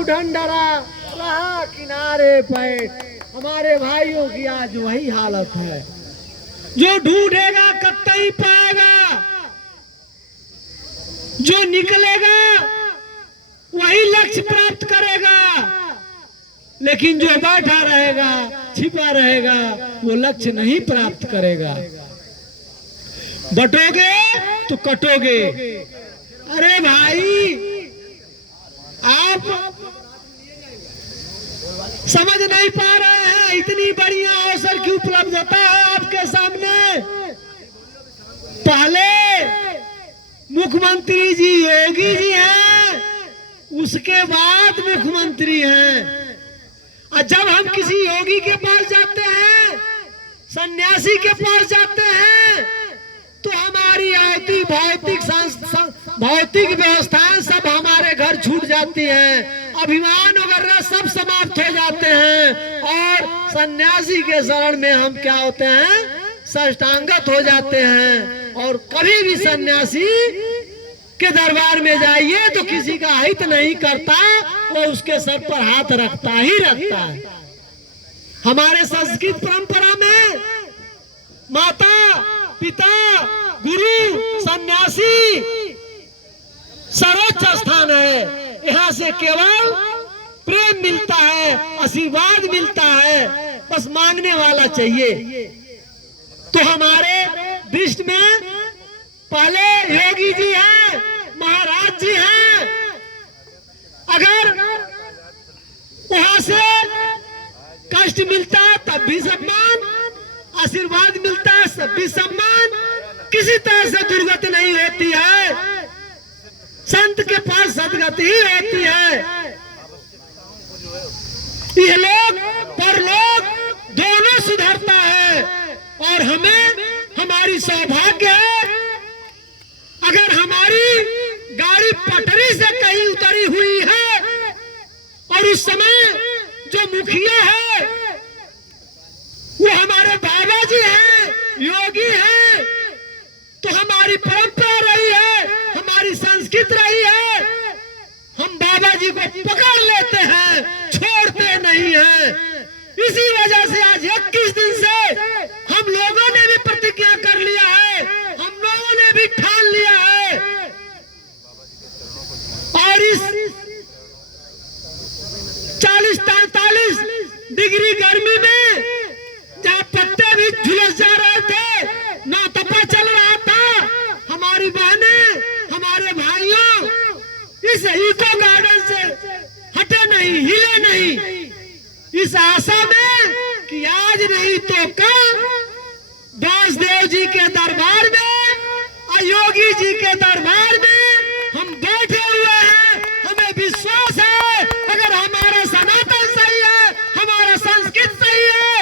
मुंह ढंढरा रहा किनारे बैठ। हमारे भाइयों की आज वही हालत है। जो ढूंढेगा कतई पाएगा, जो निकलेगा वही लक्ष्य प्राप्त करेगा, लेकिन जो बैठा रहेगा, छिपा रहेगा, वो लक्ष्य नहीं प्राप्त करेगा। बटोगे तो कटोगे। अरे भाई, आप समझ नहीं पा रहे हैं इतनी बढ़िया अवसर की उपलब्धता है आपके सामने। पहले मुख्यमंत्री जी योगी जी हैं, उसके बाद मुख्यमंत्री हैं। और जब हम किसी योगी के पास जाते हैं, सन्यासी के पास जाते हैं, तो हमारी आर्थिक भौतिक व्यवस्थाएं सब हमारे घर छूट जाती हैं, अभिमान वगैरह सब समाप्त हो जाते हैं, और सन्यासी के शरण में हम क्या होते हैं, साष्टांगत हो जाते हैं। और कभी भी सन्यासी के दरबार में जाइए तो किसी का हित नहीं करता, वो उसके सर पर हाथ रखता ही रखता है। हमारे संस्कृत परंपरा में माता पिता गुरु सन्यासी सर्वोच्च स्थान है। यहाँ से केवल प्रेम मिलता है, आशीर्वाद मिलता है, बस मांगने वाला चाहिए। तो हमारे दृष्टि में पहले योगी जी हैं, महाराज जी हैं। अगर वहां से कष्ट मिलता है तब भी सम्मान, आशीर्वाद मिलता है तब भी सम्मान, किसी तरह से दुर्गति नहीं होती है। संत के पास सदगति ही होती है। ये लोग परलोक दोनों सुधरता है, और हमें हमारी सौभाग्य है अगर हमारी गाड़ी पटरी से कहीं उतरी हुई है, और उस समय जो मुखिया है वो हमारे बाबा जी हैं, योगी हैं, तो हमारी परंपरा रही है, हमारी संस्कृति रही है, हम बाबा जी को पकड़ लेते हैं, छोड़ते नहीं हैं। इसी वजह से आज 21 दिन से हम लोगों ने भी प्रतिज्ञा कर लिया है, हम लोगों ने भी ठान लिया है, और इस 40-43 डिग्री गर्मी में जहाँ पत्ते भी झुलस जा रहे थे, ना तपा चल रहा था, हमारी बहनें, हमारे भाइयों इस इको गार्डन से हटे नहीं, हिले नहीं, इस आशा में कि आज नहीं तो कल व्यासदेव जी के दरबार में और योगी जी के दरबार में हम बैठे हुए हैं। हमें विश्वास है अगर हमारा सनातन सही है, हमारा संस्कृत सही है,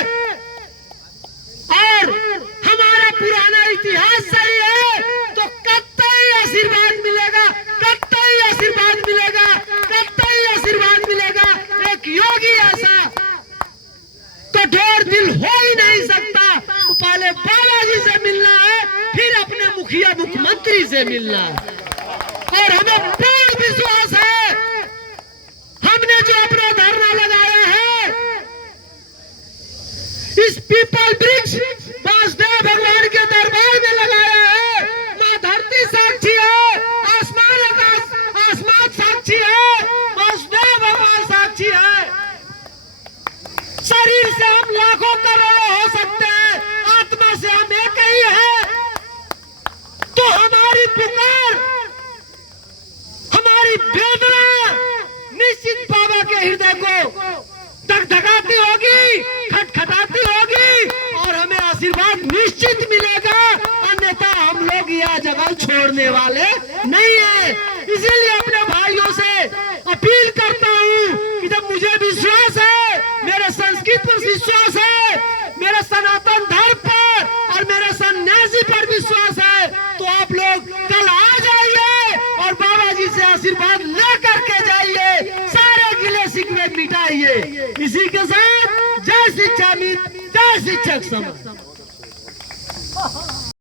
और हमारा पुराना इतिहास सही है, तो कतई आशीर्वाद मिलेगा, कतई आशीर्वाद मिलेगा, कतई आशीर्वाद मिलेगा। एक योगी ऐसा कठोर दिल हो ही नहीं सकता। तो पहले बाबा जी से मिलना है, फिर अपने मुखिया मुख्यमंत्री से मिलना है, और हमें पूर्ण विश्वास है हमने जो अपना धरना लगाया है इस पीपल वृक्ष वासुदेव भगवान के दरबार में लगाया है। मां धरती साक्षी है, आसमान साक्षी है, वासुदेव भगवान साक्षी है। शरीर से हम लाखों करोड़ों हो सकते हैं, आत्मा से हम एक ही है। तो हमारी पुकार, हमारी वेदना निश्चित बाबा के हृदय को धकधकाती होगी, खटखटाती होगी, और हमें आशीर्वाद निश्चित मिलेगा, अन्यथा हम लोग यह जगह छोड़ने वाले नहीं है। इसीलिए अपने भाइयों से अपील करता हूँ कि जब मुझे विश्वास है, मेरे संस्कृत पर विश्वास है, मेरे सनातन धर्म पर और मेरे सन्यासी पर विश्वास है, तो आप लोग कल आ जाइए और बाबा जी से आशीर्वाद ले करके जाइए, सारे गिले शिकवे मिटाइए। इसी के साथ जय शिक्षा मित्र, जय शिक्षक समाज।